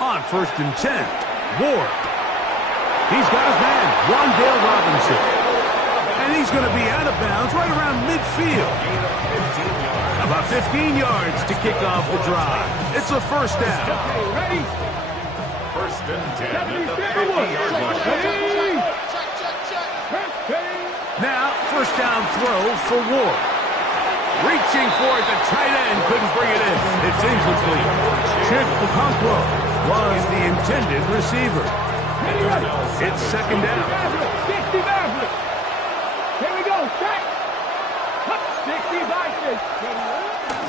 On 1st and 10, Ward. He's got his man, Wandale Robinson. And he's going to be out of bounds right around midfield. About 15 yards to kick off the drive. It's a first down. Ready? 1st and 10 at the 50-yard line. Now, first down throw for Ward. Reaching for it, the tight end couldn't bring it in. It's incomplete. Chick Okonkwo was the intended receiver. It's second down. Here we go, set. 60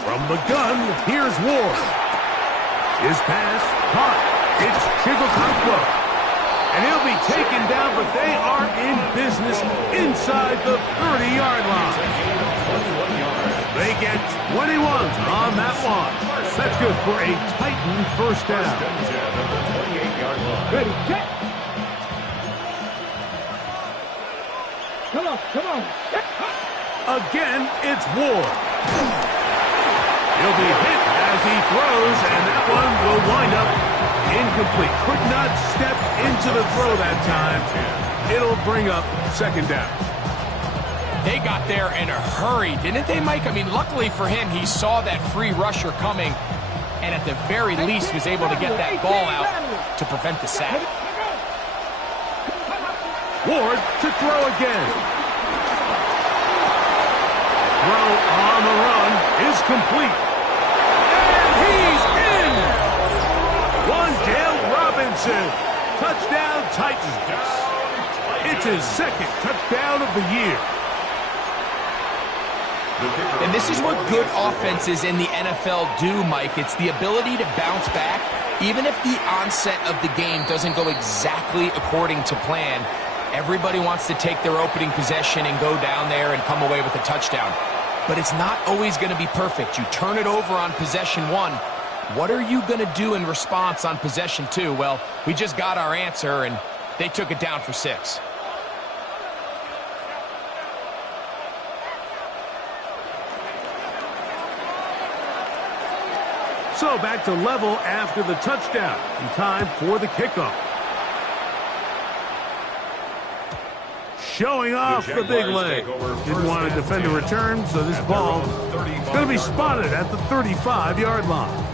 From the gun, here's Ward. His pass, caught. It's Chick Okonkwo. And he'll be taken down, but they are in business inside the 30-yard line. They get 21 on that one. That's good for a Titan first down. Ready, set. Come on. Again, it's Ward. He'll be hit as he throws, and that one will wind up incomplete. Could not step into the throw that time. It'll bring up second down. They got there in a hurry, didn't they, Mike? I mean, luckily for him, he saw that free rusher coming, and at the very least was able to get that ball out to prevent the sack. Ward to throw again. Throw on the run is complete. And he's in! Wandale Robinson. Touchdown Titans. It's his second touchdown of the year. And this is what good offenses in the NFL do, Mike. It's the ability to bounce back, even if the onset of the game doesn't go exactly according to plan. Everybody wants to take their opening possession and go down there and come away with a touchdown. But it's not always going to be perfect. You turn it over on possession 1. What are you going to do in response on possession 2? Well, we just got our answer, and they took it down for 6. So back to level after the touchdown. In time for the kickoff. Showing off the big leg. Didn't want to defend a return, so this ball is going to be spotted at the 35-yard line.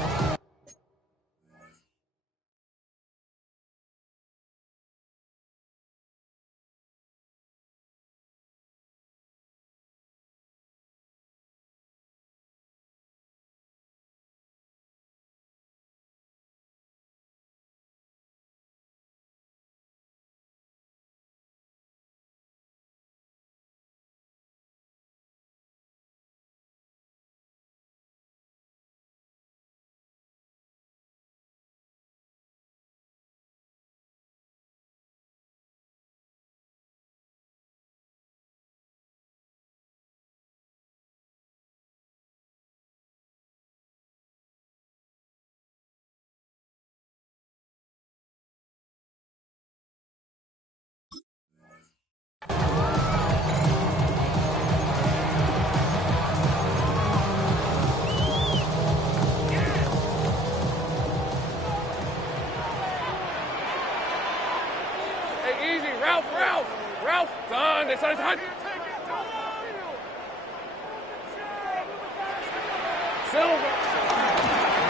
Ralph, done. It's on his head. Silver.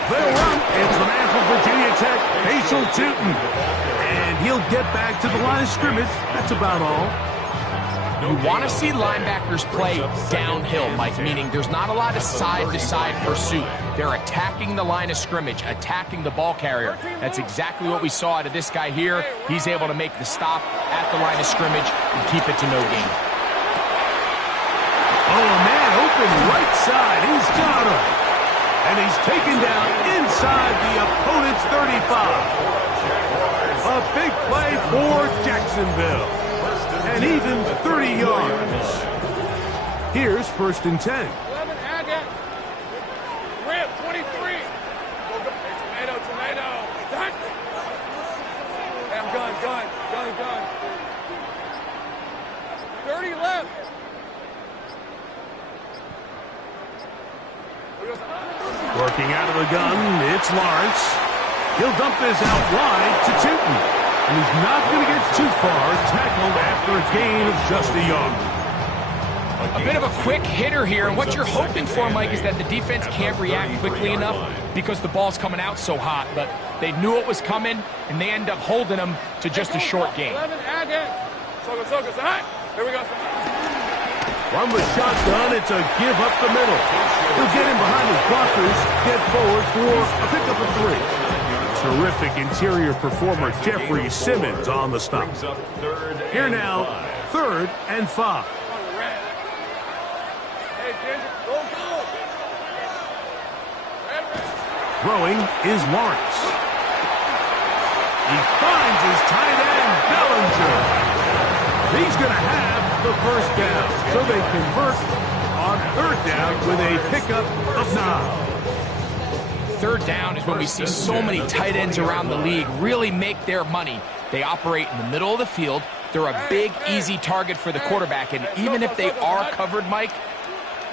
They'll run. It's the man from Virginia Tech, Facial Tootin. And he'll get back to the line of scrimmage. That's about all. You want to see linebackers play downhill, Mike, meaning there's not a lot of side-to-side pursuit. They're attacking the line of scrimmage, attacking the ball carrier. That's exactly what we saw out of this guy here. He's able to make the stop at the line of scrimmage and keep it to no gain. Oh, man, open right side. He's got him. And he's taken down inside the opponent's 35. A big play for Jacksonville. And even 30 yards. Here's 1st and 10. 11, add that. Rip, 23. Hey, tomato. Done. Hey, I'm gun. 30 left. Working out of the gun, it's Lawrence. He'll dump this out wide to Tootin. And he's not going to get too far, tackled after a gain of just a yard. A bit of a quick hitter here, and what you're hoping for, Mike, is that the defense can't react quickly enough because the ball's coming out so hot, but they knew it was coming, and they end up holding them to just a short gain. Here we go. From the shotgun, it's a give up the middle. He'll get in behind his blockers, get forward for a pickup of 3. Terrific interior performer Jeffrey Simmons on the stop. Here now, 3rd and 5. Throwing is Lawrence. He finds his tight end, Bellinger. He's going to have the first down, so they convert on 3rd down with a pickup of 9. 3rd down is when we see so many tight ends around the league really make their money. They operate in the middle of the field. They're a big, easy target for the quarterback, and even if they are covered, Mike,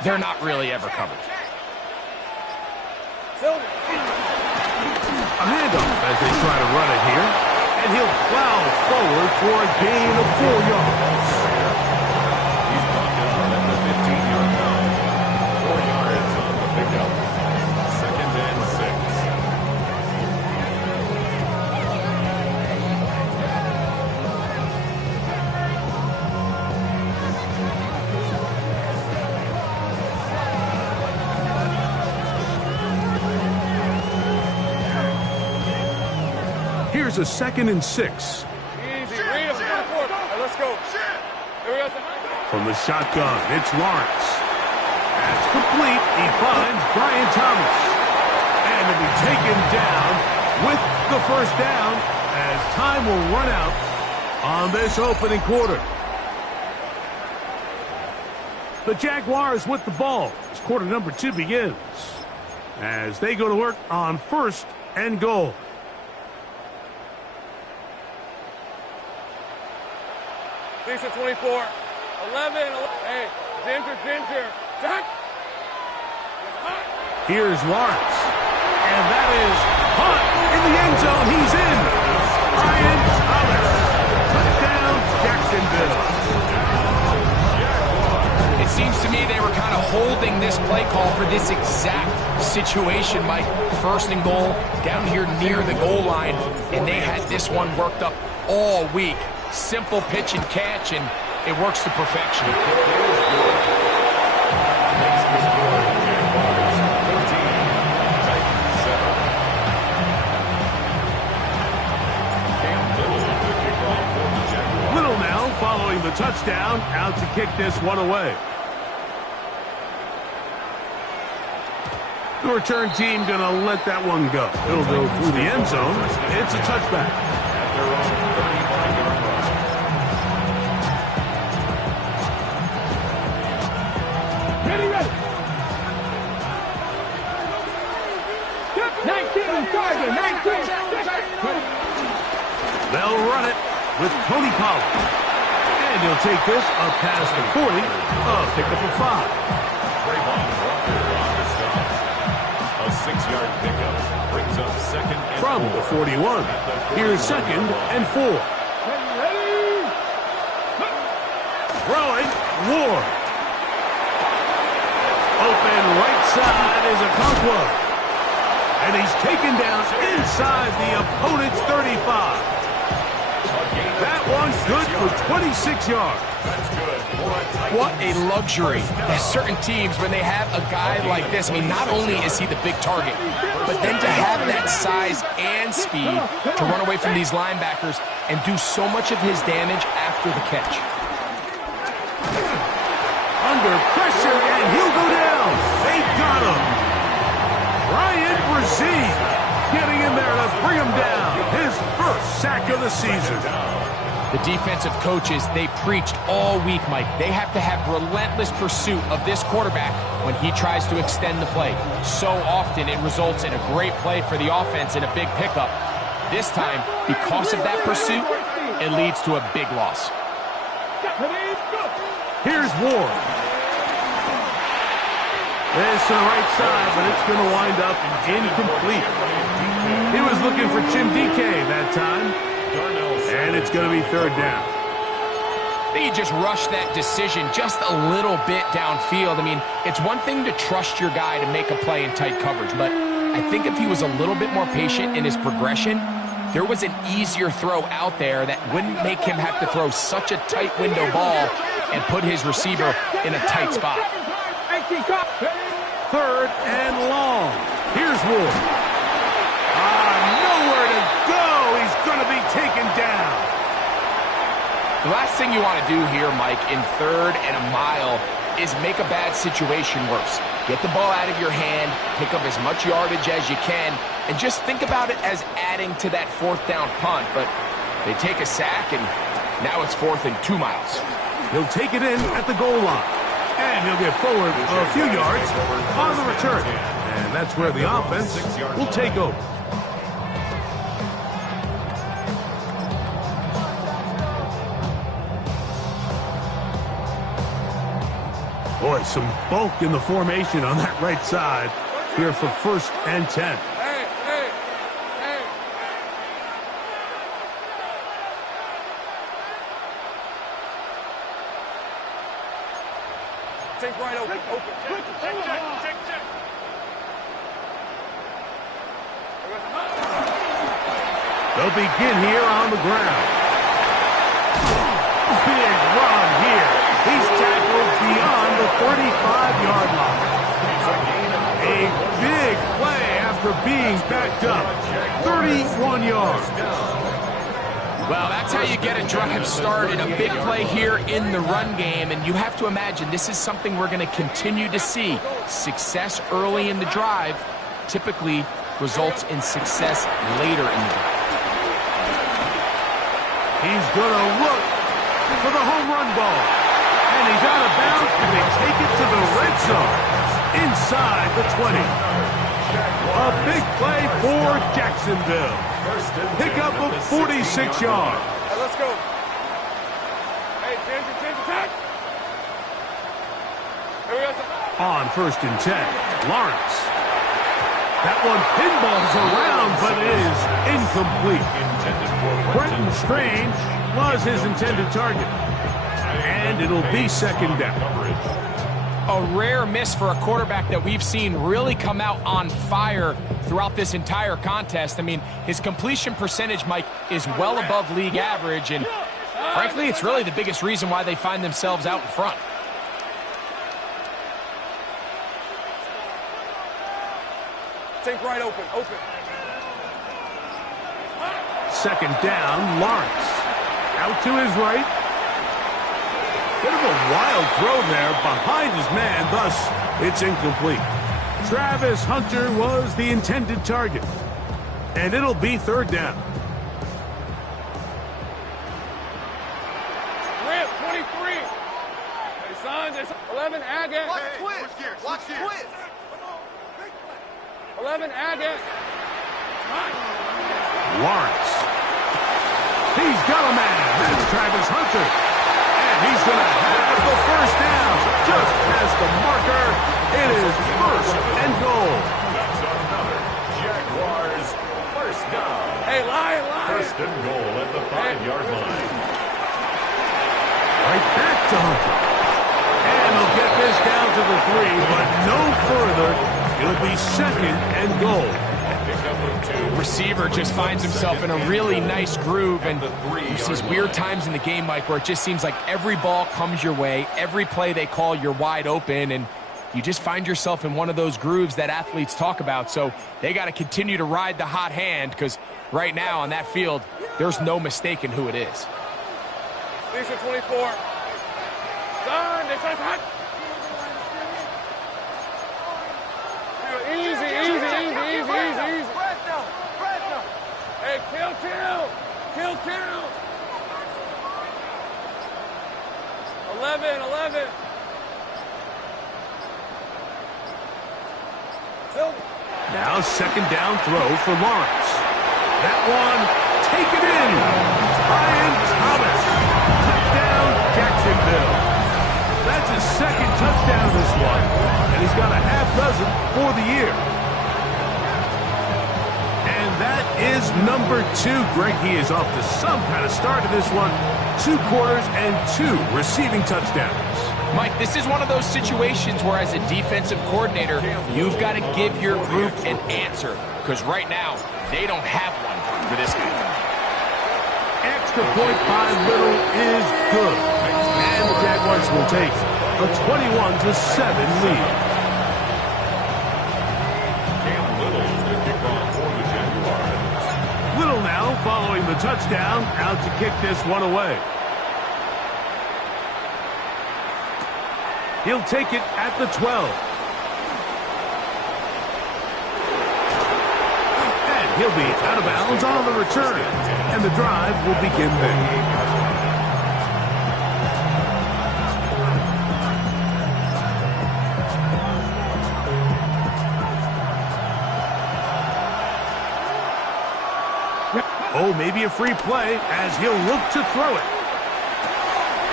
they're not really ever covered. A handoff as they try to run it here, and he'll plow forward for a gain of 4 yards. He's brought down at the 15-yard line. 4 yards on the pickup. 2nd and 6. Here's a 2nd and 6. Easy, read him. Hey, let's go. Here we go. From the shotgun, it's Lawrence. That's complete. He finds Brian Thomas. And he'll be taken down with the first down as time will run out on this opening quarter. The Jaguars with the ball as quarter number 2 begins. As they go to work on 1st and goal. Lisa 24, 11, hey, Ginger, Jack. Here's Lawrence, and that is hot in the end zone. He's in. Brian Thomas, touchdown, Jacksonville. It seems to me they were kind of holding this play call for this exact situation, Mike. 1st and goal, down here near the goal line, and they had this one worked up all week. Simple pitch and catch, and it works to perfection. Little now following the touchdown, out to kick this one away. The return team going to let that one go. It'll go through the end zone. It's a touchback. At their own 35-yard line. Ready. 19, target, 19. They'll run it with Tony Pollard. And he'll take this up past the 40, pick up a 5. A 6-yard pickup brings up 2nd and 4. From the 41, here's 2nd and 4. Throwing, Ward. Open right side is Okonkwo. And he's taken down inside the opponent's 35. That one's good for 26 yards. That's good. What a luxury. There's certain teams, when they have a guy like this, I mean, not only is he the big target, but then to have that size and speed to run away from these linebackers and do so much of his damage after the catch. Under pressure, and he'll go down. They got him. Ryan Brzee getting in there to bring him down. His first sack of the season. The defensive coaches, they preached all week, Mike. They have to have relentless pursuit of this quarterback when he tries to extend the play. So often it results in a great play for the offense and a big pickup. This time, because of that pursuit, it leads to a big loss. Here's Ward. This to the right side, but it's going to wind up incomplete. He was looking for Jim DK that time. And it's going to be third down. I think he just rushed that decision just a little bit downfield. I mean, it's one thing to trust your guy to make a play in tight coverage, but I think if he was a little bit more patient in his progression, there was an easier throw out there that wouldn't make him have to throw such a tight window ball and put his receiver in a tight spot. Third and long. Here's Ward. Nowhere to go. He's going to be taken down. The last thing you want to do here, Mike, in third and a mile is make a bad situation worse. Get the ball out of your hand, pick up as much yardage as you can, and just think about it as adding to that fourth down punt. But they take a sack, and now it's 4th and 2 miles. He'll take it in at the goal line. And he'll get forward a few yards on the return. And that's where the offense will take over. Boy, some bulk in the formation on that right side here for 1st and 10. Hey. Take right open. Check. They'll begin here on the ground. Big run here. He's tackled beyond the 35-yard line. A big play after being backed up. 31 yards. Well, that's how you get a drive started. A big play here in the run game, and you have to imagine this is something we're going to continue to see. Success early in the drive typically results in success later in the drive. He's going to look for the home run ball. And he's out of bounds, and they take it to the red zone inside the 20. A big play for Jacksonville. Pickup of 46 yards. Hey, let's go. Hey, change attack. Here we go. On 1st and 10, Lawrence. That one pinballs around, but it is incomplete. Brenton Strange was his intended target. And it'll be 2nd down. A rare miss for a quarterback that we've seen really come out on fire throughout this entire contest. I mean, his completion percentage, Mike, is well above league average, and frankly, it's really the biggest reason why they find themselves out in front. Take right open. 2nd down, Lawrence. Out to his right. Bit of a wild throw there behind his man, thus it's incomplete. Travis Hunter was the intended target. And it'll be 3rd down. Rip, 23. Hey, son, it's 11 Agate. Watch twist. 11 Agate. Lawrence. He's got a man. That's Travis Hunter. And he's going to have the 1st down. Just past the marker. It is 1st and goal. That's another Jaguars 1st down. Hey, lie. 1st and goal at the 5-yard line. Right back to Hunter. And he'll get this down to the 3, but no further. It'll be 2nd and goal. Receiver just finds himself in a really nice groove, and there's these weird times in the game, Mike, where it just seems like every ball comes your way, every play they call, you're wide open, and you just find yourself in one of those grooves that athletes talk about. So they got to continue to ride the hot hand, because right now on that field, there's no mistaking who it is. Lisa 24. Son, this is hot. Easy. Hey, kill. 11. Now 2nd down throw for Lawrence. That one taken in. Brian Thomas. Touchdown, Jacksonville. That's his 2nd touchdown this one. And he's got a half dozen for the year. And that is number 2. Greg, he is off to some kind of start to this one. 2 quarters and 2 receiving touchdowns. Mike, this is one of those situations where as a defensive coordinator, you've got to give your group an answer. Because right now, they don't have one for this guy. Extra point by Little is good. And the Jaguars will take a 21-7 lead. Little now following the touchdown, out to kick this one away. He'll take it at the 12. And he'll be out of bounds on the return. And the drive will begin then. Oh, maybe a free play as he'll look to throw it.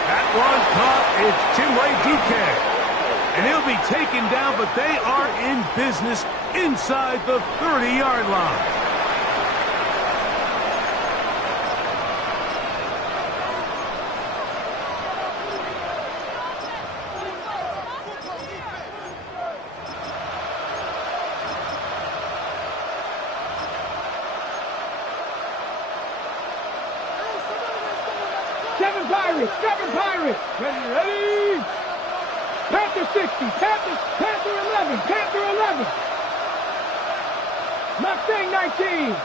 That one caught. It's Chinwe Duque. And he'll be taken down, but they are in business inside the 30-yard line. Seven Pirates. Ready. Panther 60. Panther 11. Panther 11. Mustang 19.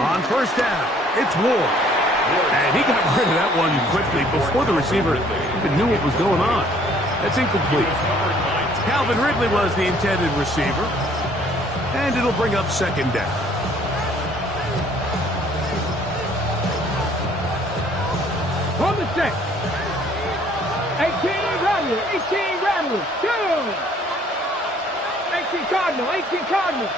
On first down, it's Ward. And he got rid of that one quickly before the receiver even knew what was going on. That's incomplete. Calvin Ridley was the intended receiver. And it'll bring up second down. On the set. 18 Rattler. 18 Rattler. 2. 18 Cardinal. 18 Cardinal.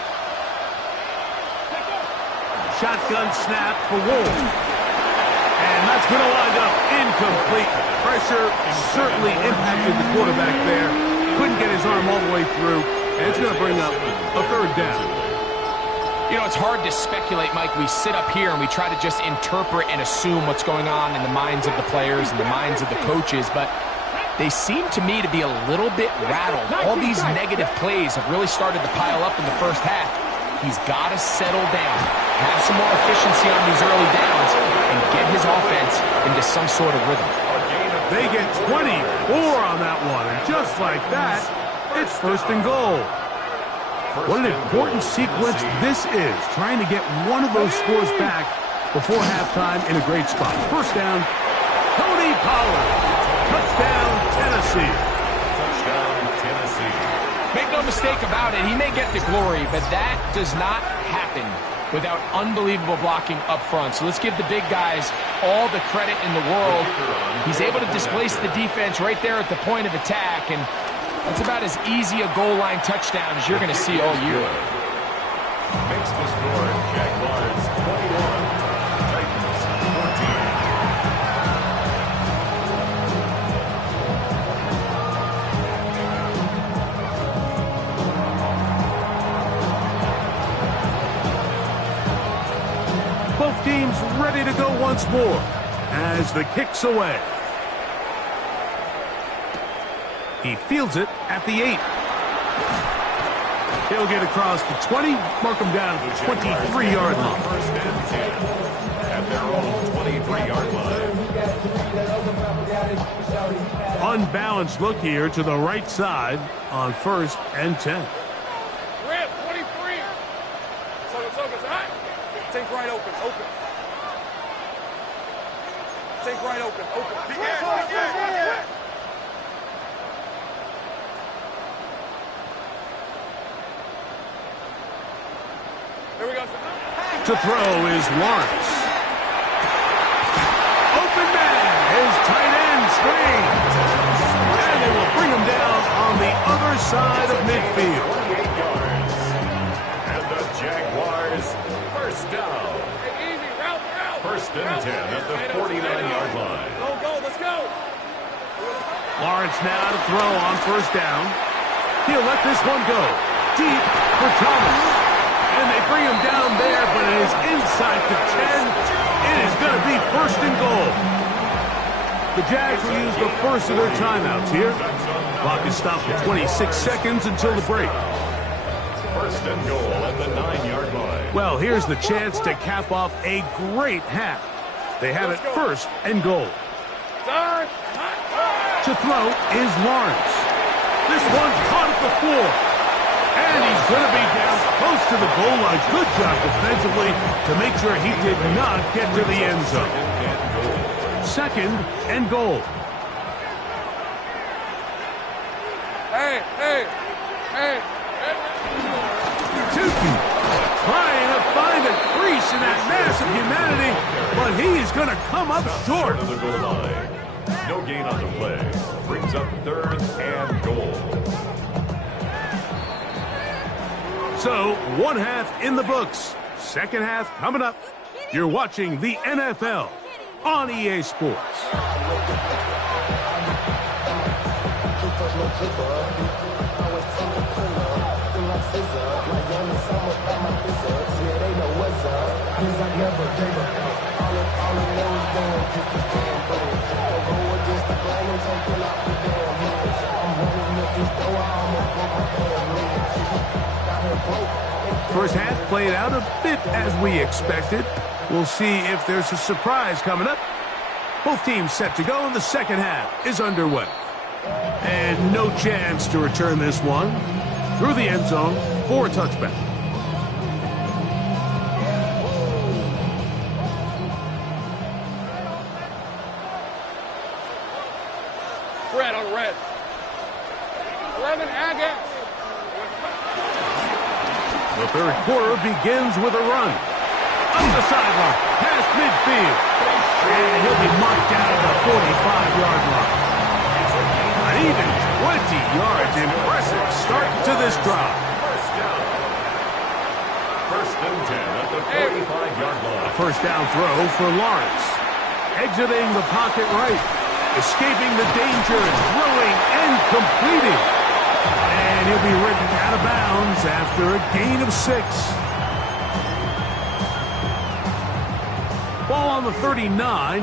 Shotgun snap for Wolf. And that's going to wind up incomplete. Pressure certainly impacted the quarterback there. Couldn't get his arm all the way through. And it's going to bring up a third down. You know, it's hard to speculate, Mike. We sit up here and we try to just interpret and assume what's going on in the minds of the players and the minds of the coaches, but they seem to me to be a little bit rattled. All these negative plays have really started to pile up in the first half. He's got to settle down, have some more efficiency on these early downs, and get his offense into some sort of rhythm. They get 24 on that one, and just like that, it's first and goal. What an important sequence this is, trying to get one of those scores back before halftime in a great spot. First down, Tony Pollard. Touchdown, Tennessee. Touchdown, Tennessee. Make no mistake about it, he may get the glory, but that does not happen without unbelievable blocking up front. So let's give the big guys all the credit in the world. He's able to displace the defense right there at the point of attack, and that's about as easy a goal line touchdown as you're going to see all year. Makes the score Jaguars 21, Titans 14. Both teams ready to go once more as the kick's away. He fields it at the 8. He'll get across the 20, mark him down at the 23-yard line. First and 10 at their own 23-yard line. Unbalanced look here to the right side on first and 10. Rip, 23. Focus, all right? Take right open. Take right open. Begin. Here we go. To throw is Lawrence. Open man, his tight end screen. And they will bring him down on the other side of midfield. 48 yards. And the Jaguars first down. Hey, easy, route. First and 10 at the 49-yard line. Go, let's go. Lawrence now to throw on first down. He'll let this one go. Deep for Thomas. And they bring him down there, but it is inside the 10. It is going to be first and goal. The Jags will use the first of their timeouts here. Clock is stopped at 26 seconds until the break. First and goal at the 9-yard line. Well, here's the chance to cap off a great half. They have it first and goal. To throw is Lawrence. This one's caught at the floor. And he's going to be down close to the goal line. Good job defensively to make sure he did not get to the end zone. Second and goal. Hey. Tootin trying to find a crease in that mass of humanity, but he is going to come up short. To the goal line. No gain on the play. Brings up third and goal. So, one half in the books. Second half coming up. You're watching the NFL on EA Sports. First half played out a bit as we expected. We'll see if there's a surprise coming up. Both teams set to go, and the second half is underway. And no chance to return this one through the end zone for a touchback. Red on red. 11 Agate. The third quarter begins with a run. Up the sideline, past midfield. And he'll be marked down at the 45-yard line. An even 20 yards. Impressive start to this drive. First and 10 at the 45-yard line. A first down throw for Lawrence. Exiting the pocket right. Escaping the danger, throwing and completing. And he'll be ridden out of bounds after a gain of 6. Ball on the 39.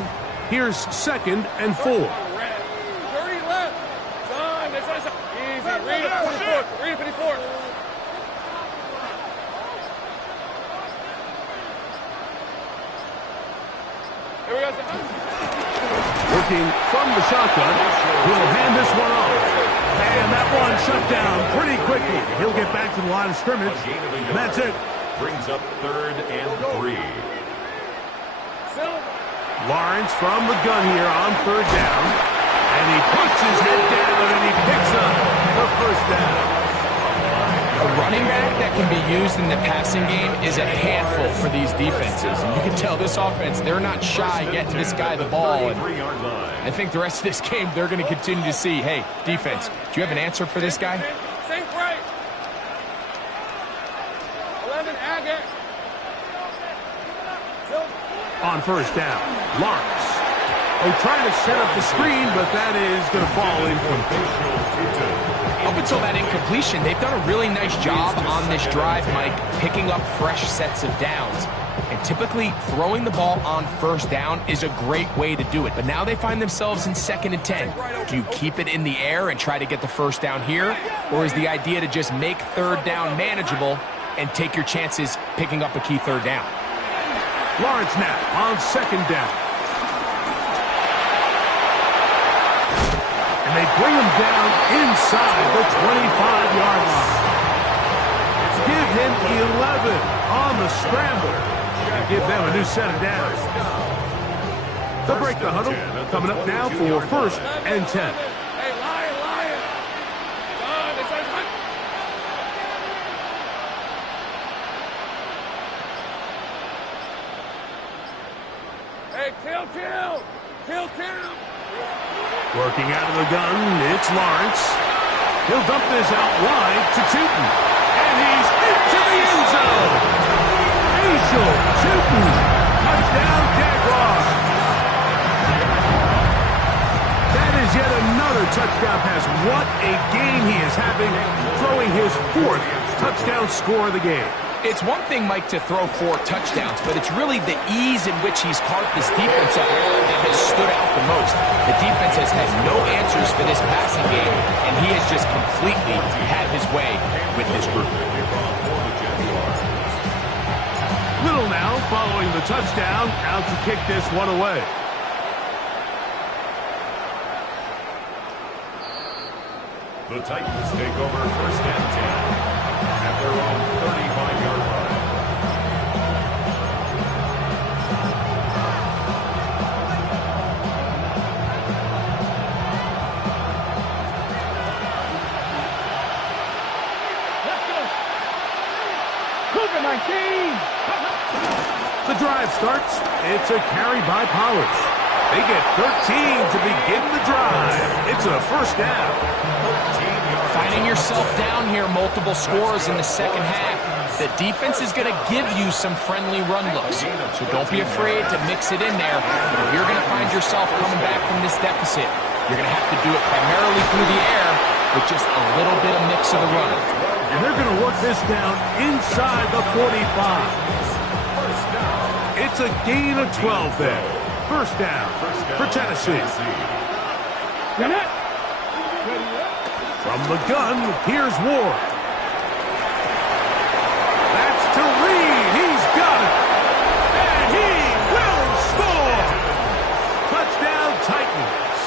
Here's second and 4. 30 left. Son, easy. Read it, 54. Read it, 54. Here we go, son. Working from the shotgun. He'll hand this one off. And that one shut down pretty quickly. He'll get back to the line of scrimmage. And that's it. Brings up third and 3. Lawrence from the gun here on third down. And he puts his head down and he picks up the first down. A running back that can be used in the passing game is a handful for these defenses. And you can tell this offense, they're not shy getting this guy the ball. And I think the rest of this game, they're going to continue to see, hey, defense, do you have an answer for this guy? Think right. 11 Agate. On first down, Lawrence. Trying to set up the screen, but that is going to fall incomplete. Up until that incompletion, they've done a really nice job on this drive, Mike, picking up fresh sets of downs. And typically, throwing the ball on first down is a great way to do it. But now they find themselves in second and 10. Do you keep it in the air and try to get the first down here? Or is the idea to just make third down manageable and take your chances picking up a key third down? Lawrence now on second down. And they bring him down inside the 25-yard line. Give him 11 on the scramble. And give them a new set of downs. They'll break the huddle. Coming up now for first and 10. Hey, lion. Hey, kill. Working out of the gun, it's Lawrence. He'll dump this out wide to Tootin. And he's into the end zone. Facial Tootin. Touchdown, Jaguars. That is yet touchdown pass. What a game he is having, throwing his 4th touchdown score of the game. It's one thing, Mike, to throw 4 touchdowns, but it's really the ease in which he's carved this defense up that has stood out the most. The defense has had no answers for this passing game, and he has just completely had his way with this group. Little now following the touchdown, out to kick this one away. The Titans take over 1st and 10 at their own 35-yard line. Let's go. Cougar 19. The drive starts. It's a carry by Powers. They get 13 to begin the drive. It's a 1st down. Finding yourself down here, multiple scores in the second half. The defense is going to give you some friendly run looks, so don't be afraid to mix it in there. But if you're going to find yourself coming back from this deficit, you're going to have to do it primarily through the air with just a little bit of mix of the run. And they're going to work this down inside the 45. It's a gain of 12 there. 1st down for Tennessee. From the gun, here's Ward. That's to Reed. He's got it. And he will score. Touchdown, Titans.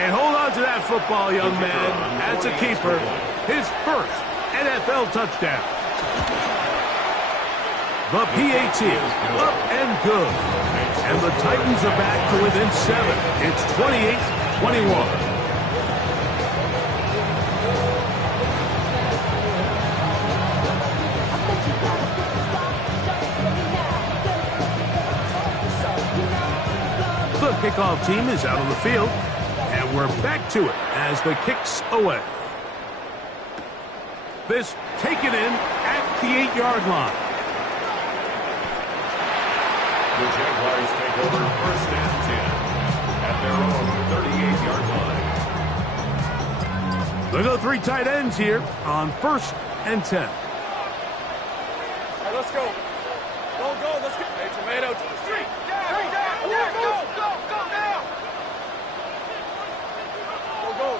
And hold on to that football, young man. That's a keeper. His 1st NFL touchdown. The PAT, up and good. And the Titans are back to within 7. It's 28-21. The kickoff team is out on the field, and we're back to it as the kick's away. This taken in at the 8-yard line. The Jaguars take over 1st and 10 at their own 38-yard line. They go 3 tight ends here on 1st and 10. All right, let's go. Go, let's go. Hey, tomato to the street. Down, go, now. Go.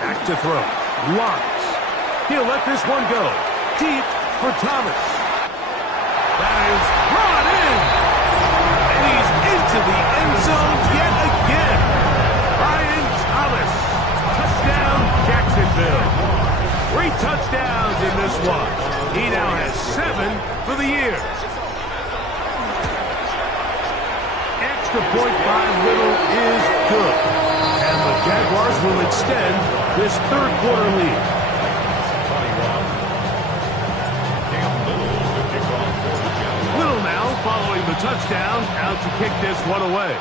Back to throw. Lawrence. He'll let this one go. Deep for Thomas. That is brought in. And he's into the end zone yet again. Brian Thomas. Touchdown, Jacksonville. 3 touchdowns in this one. He now has 7 for the year. Extra point by Little is good. And the Jaguars will extend this 3rd quarter lead. Little now following the touchdown, out to kick this one away.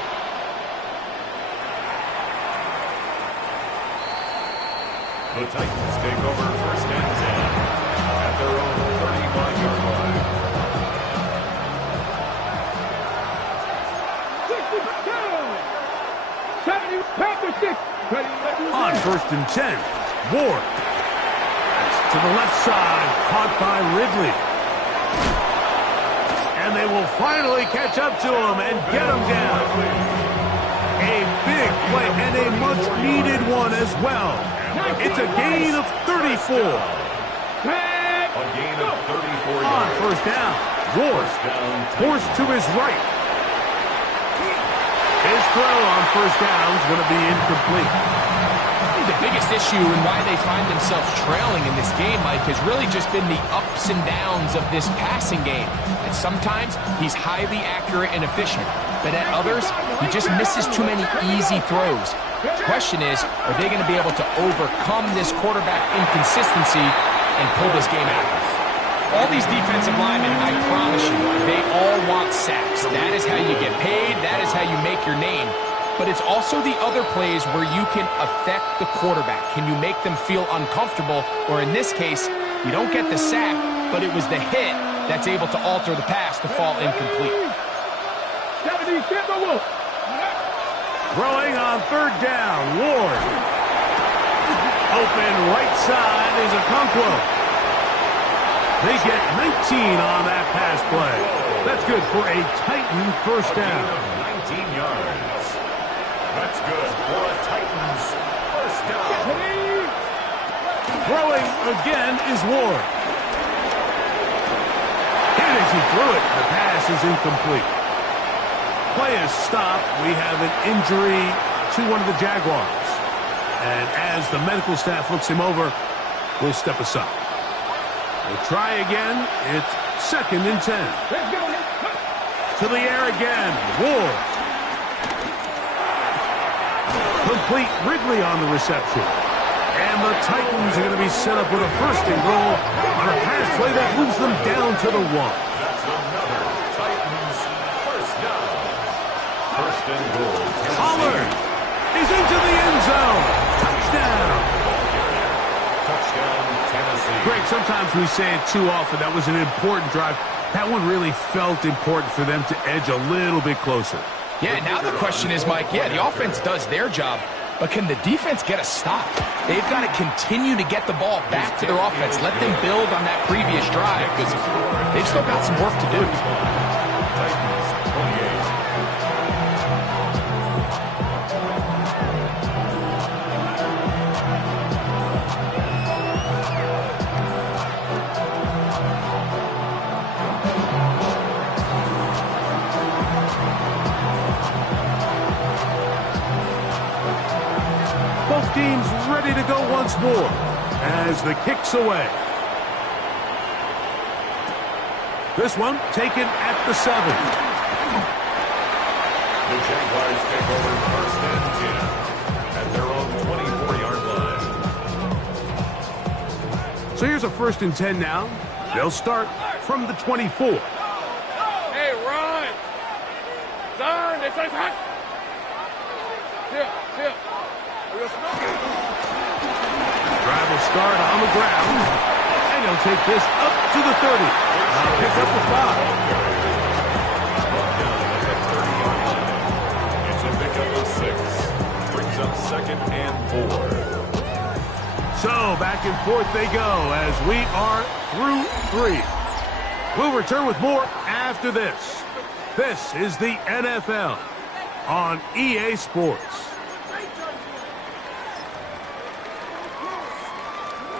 The Titans take over 1st and 10 at their own 35-yard line. On 1st and 10, Ward. That's to the left side, caught by Ridley. And they will finally catch up to him and get him down. A big play and a much-needed one as well. It's a gain of 34. A gain of 34 On yards. 1st down, Ward forced to his right. His throw on 1st down is going to be incomplete. The biggest issue and why they find themselves trailing in this game, Mike, has really just been the ups and downs of this passing game. And sometimes he's highly accurate and efficient, but at others, he just misses too many easy throws. The question is, are they going to be able to overcome this quarterback inconsistency and pull this game out? All these defensive linemen, I promise you, they all want sacks. That is how you get paid. That is how you make your name. But it's also the other plays where you can affect the quarterback. Can you make them feel uncomfortable? Or in this case, you don't get the sack, but it was the hit that's able to alter the pass to fall incomplete. 77. Throwing on third down, Ward. Open right side is Okonkwo. They get 19 on that pass play. That's good for a Titan first down. 19 yards. That's good for a Titans first down. Throwing again is Ward. Here it is, he threw it. The pass is incomplete. Play is stopped. We have an injury to one of the Jaguars. And as the medical staff looks him over, we'll step aside. We'll try again. It's 2nd and 10. To the air again. Ward. Complete. Wrigley on the reception. And the Titans are going to be set up with a 1st and goal on a pass play that moves them down to the 1. That's another Titans first down. 1st and goal. Pollard is into the end zone. Touchdown. Touchdown, Tennessee. Greg, sometimes we say it too often. That was an important drive. That one really felt important for them to edge a little bit closer. Yeah, now the question is, Mike, yeah, the offense does their job, but can the defense get a stop? They've got to continue to get the ball back to their offense. Let them build on that previous drive because they've still got some work to do. Titans 28. Both teams ready to go once more as the kick's away. This one taken at the 7. The Jaguars take over 1st and 10 at their own 24-yard line. So here's a 1st and 10 now. They'll start from the 24. Hey, run! Turn! They say hot! Here. Drive will start on the ground. And he'll take this up to the 30. Now pick up the 5. Brought down at the 30-yard line. It's a pickup of 6. Brings up 2nd and 4. So back and forth they go as we are through 3. We'll return with more after this. This is the NFL on EA Sports.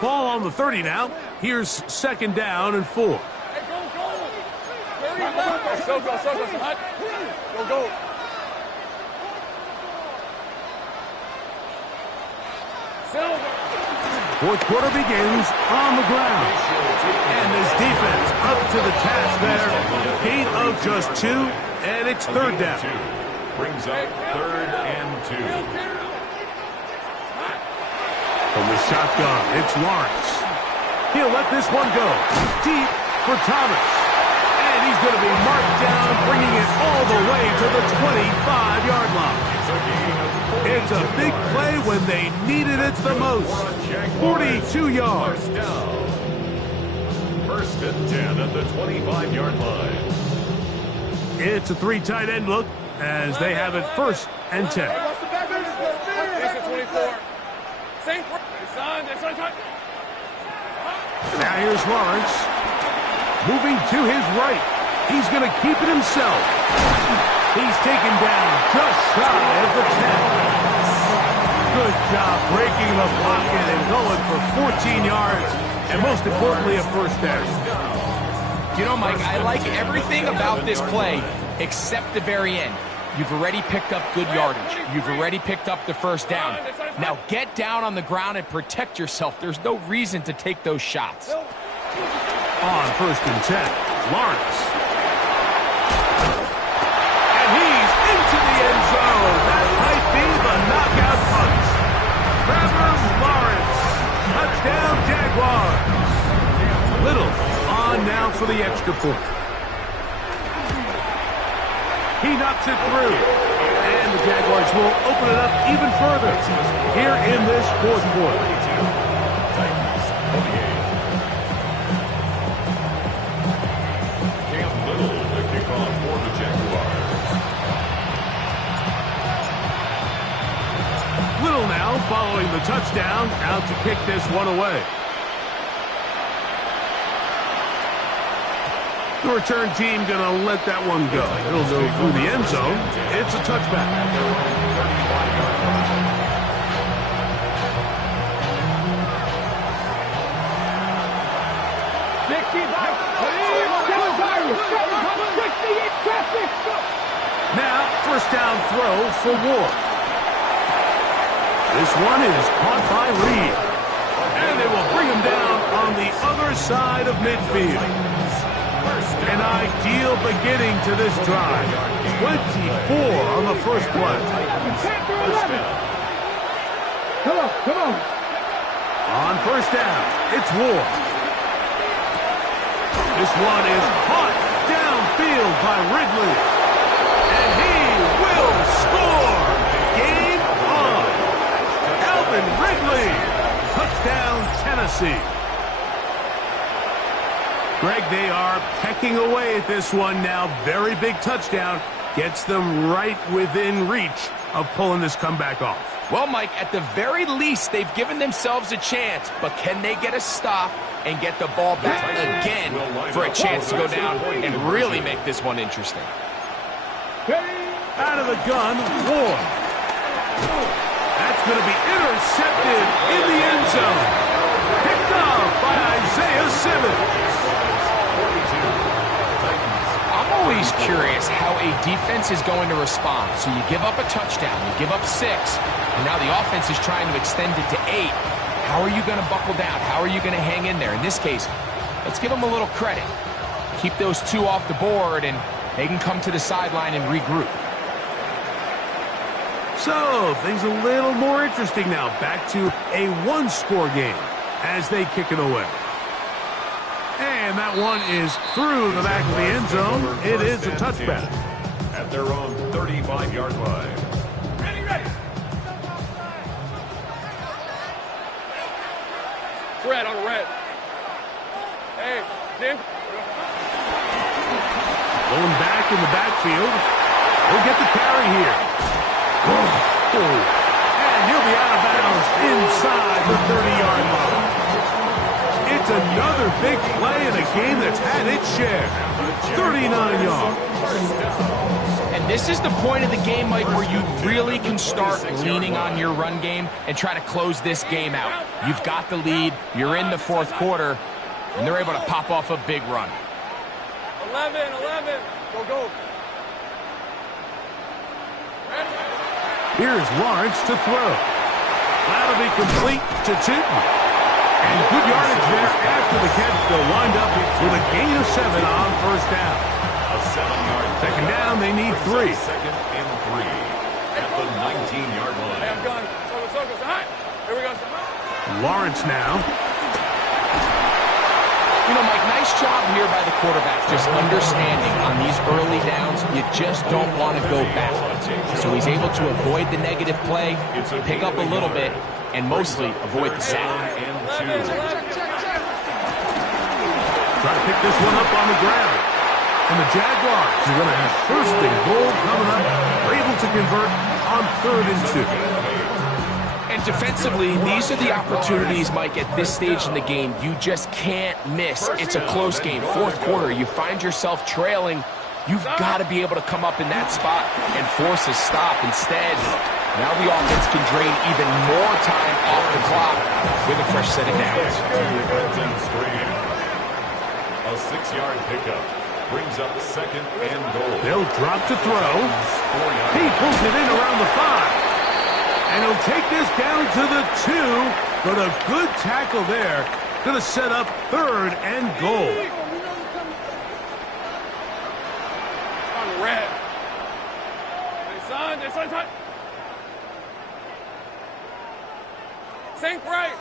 Ball on the 30 now. Here's 2nd down and 4. Hey, go! 30 left. Go, hot. Go. Silver. 4th quarter begins on the ground. And this defense up to the task there. Gain of just 2, and it's 3rd down. Brings up 3rd and 2. From the shotgun, it's Lawrence. He'll let this one go. Deep for Thomas. And he's going to be marked down, bringing it all the way to the 25-yard line. It's a big play when they needed it the most. 42 yards. 1st and 10 at the 25-yard line. It's a 3 tight end look as they have it 1st and 10. Now here's Lawrence. Moving to his right. He's going to keep it himself. He's taken down just shy of the 10. Good job breaking the pocket and going for 14 yards. And most importantly, a 1st down. You know, Mike, I like everything about this play except the very end. You've already picked up good yardage. You've already picked up the 1st down. Now get down on the ground and protect yourself. There's no reason to take those shots. On 1st and 10, Lawrence. And he's into the end zone. That might be the knockout punch. Trevor Lawrence. Touchdown, Jaguars. Little on now for the extra point. He knocks it through. And the Jaguars will open it up even further here in this 4th quarter. Titans 28. Cam Little, the kickoff for the Jaguars. following the touchdown, out to kick this one away. The return team going to let that one go. It'll go through the end zone. It's a touchback. Now, first down throw for Ward. This one is caught by Reed. And they will bring him down on the other side of midfield. An ideal beginning to this drive. 24 on the first play. Come on. On first down, it's Ward. This one is caught downfield by Ridley. And he will score. Game on. Alvin Ridley. Touchdown, Tennessee. Greg, they are pecking away at this one now. Very big touchdown. Gets them right within reach of pulling this comeback off. Well, Mike, at the very least, they've given themselves a chance, but can they get a stop and get the ball back again for a chance to go down and really make this one interesting? Out of the gun, Ward. That's going to be intercepted in the end zone. Picked off by Isaiah Simmons. I'm always curious how a defense is going to respond. So you give up a touchdown, you give up 6, and now the offense is trying to extend it to 8. How are you going to buckle down? How are you going to hang in there? In this case, let's give them a little credit. Keep those 2 off the board, and they can come to the sideline and regroup. So, things a little more interesting now. Back to a one-score game as they kick it away. And that one is through the back of the end zone. It is a touchback. At their own 35-yard line. Ready. Red on red. Hey, Jim. Going back in the backfield. He'll get the carry here. And he'll be out of bounds inside the 30-yard line. It's another big play in a game that's had its share. 39 yards. And this is the point of the game, Mike, where you really can start leaning on your run game and try to close this game out. You've got the lead, you're in the fourth quarter, and they're able to pop off a big run. 11. Go. Here's Lawrence to throw. That'll be complete to Tootin. And good yardage there after the catch. They'll wind up with a gain of 7 on first down. A 7-yard Second down, they need 3. Second and 3 at the 19-yard line. Hey, I'm gone. So, hot. Here we go. Lawrence now. You know, Mike, nice job here by the quarterback, just understanding on these early downs, you just don't want to go backwards. So he's able to avoid the negative play, pick up a little bit, and mostly avoid the sack. Try to pick this one up on the ground. And the Jaguars are going to have first and goal coming up. They're able to convert on 3rd and 2. And defensively, these are the opportunities, Mike, at this stage in the game. You just can't miss. It's a close game. Fourth quarter, you find yourself trailing. You've got to be able to come up in that spot and force a stop. Instead, now the offense can drain even more time off the clock with a fresh set of downs. A 6-yard pickup brings up second and goal. They'll drop to throw. He pulls it in around the 5. And he'll take this down to the 2. But a good tackle there. Going to set up 3rd and goal. On red. Hey, son. Sink right.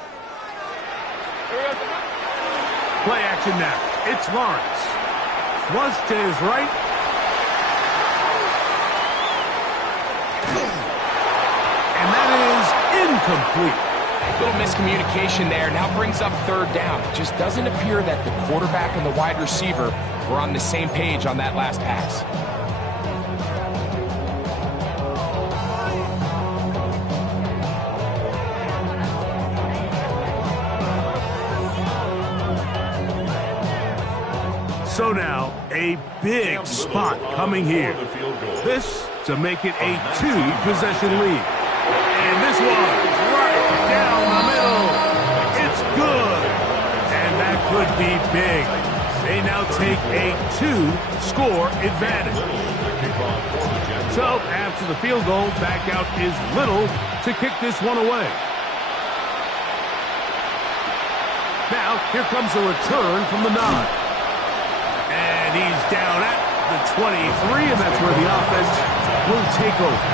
Here we go. Play action now. It's Lawrence. Flush to his right. And that is incomplete. A little miscommunication there. Now brings up 3rd down. It just doesn't appear that the quarterback and the wide receiver were on the same page on that last pass. So now, a big spot coming here. This to make it a 2-possession lead. And this one is right down the middle. It's good. And that could be big. They now take a 2-score advantage. So after the field goal, back out is Little to kick this one away. Now, here comes a return from the 9. And he's down at the 23, and that's where the offense will take over.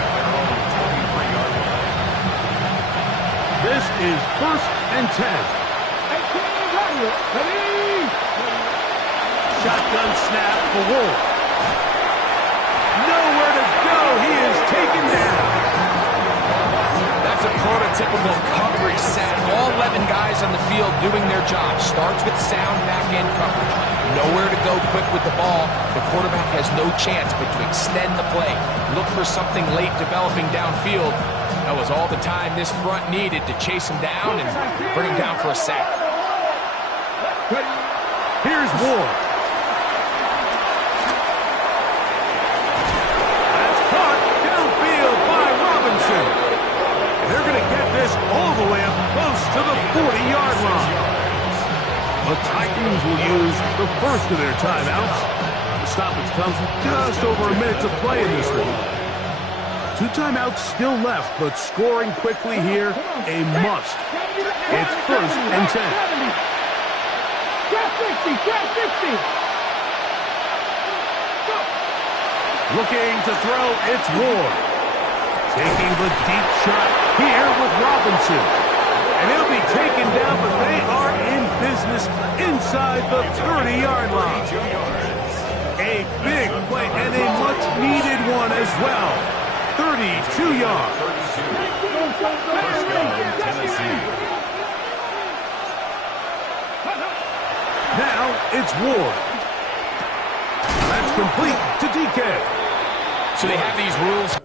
This is 1st and 10. Shotgun snap for Wolf. Nowhere to go. He is taken down. That's a prototypical coverage set. All 11 guys on the field doing their job. Starts with sound back-end coverage. Nowhere to go quick with the ball. The quarterback has no chance but to extend the play. Look for something late developing downfield. That was all the time this front needed to chase him down and bring him down for a sack. Here's Ward. That's caught downfield by Robinson. And they're going to get this all the way up close to the 40-yard line. The Titans will use the first of their timeouts. The stoppage comes with just over a minute to play in this one. 2 timeouts still left, but scoring quickly here, a must. It's 1st and 10. Looking to throw, it's Ward. Taking the deep shot here with Robinson. And he'll be taken down, but they are in business inside the 30-yard line. A big play and a much-needed one as well. 32 yards. First down, Tennessee. Now it's Ward. That's complete to DK. So they have these rules.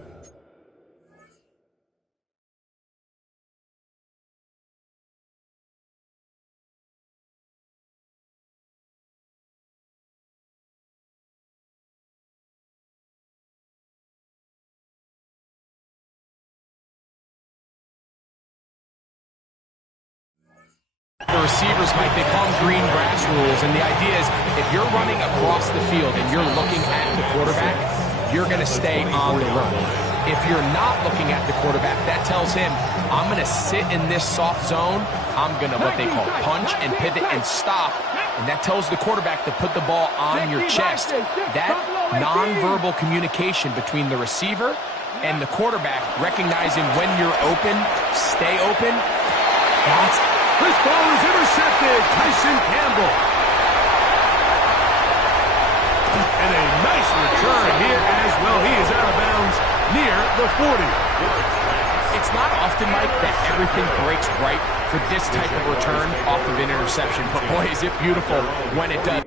The receivers, Mike, they call them green grass rules, and the idea is if you're running across the field and you're looking at the quarterback, you're going to stay on the run. If you're not looking at the quarterback, that tells him, I'm going to sit in this soft zone, I'm going to what they call punch and pivot and stop, and that tells the quarterback to put the ball on your chest. That nonverbal communication between the receiver and the quarterback, recognizing when you're open, stay open, that's... This ball is intercepted. Tyson Campbell. And a nice return here as well. He is out of bounds near the 40. It's not often, Mike, that everything breaks right for this type of return off of an interception. But boy, is it beautiful when it does.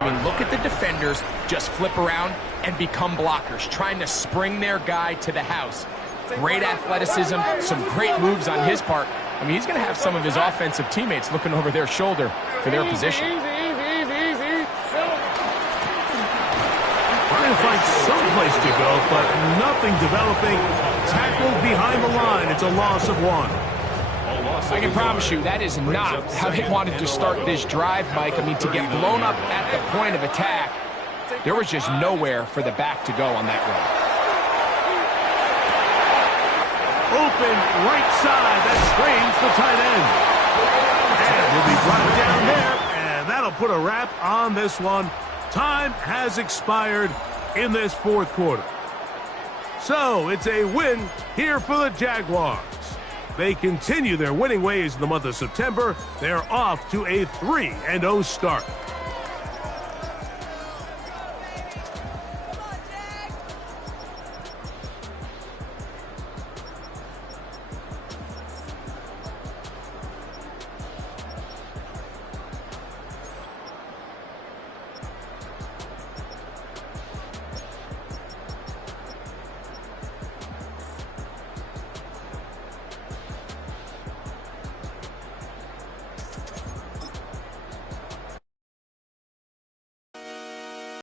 I mean, look at the defenders just flip around and become blockers, trying to spring their guy to the house. Great athleticism, some great moves on his part. I mean, he's going to have some of his offensive teammates looking over their shoulder for their position. Trying to find some place to go, but nothing developing. Tackled behind the line. It's a loss of 1. I can promise you that is not how they wanted to start this drive, Mike. I mean, to get blown up at the point of attack, there was just nowhere for the back to go on that run. Open right side. That strains the tight end. And will be brought down there, and that'll put a wrap on this one. Time has expired in this 4th quarter. So it's a win here for the Jaguars. They continue their winning ways in the month of September. They're off to a 3-0 start.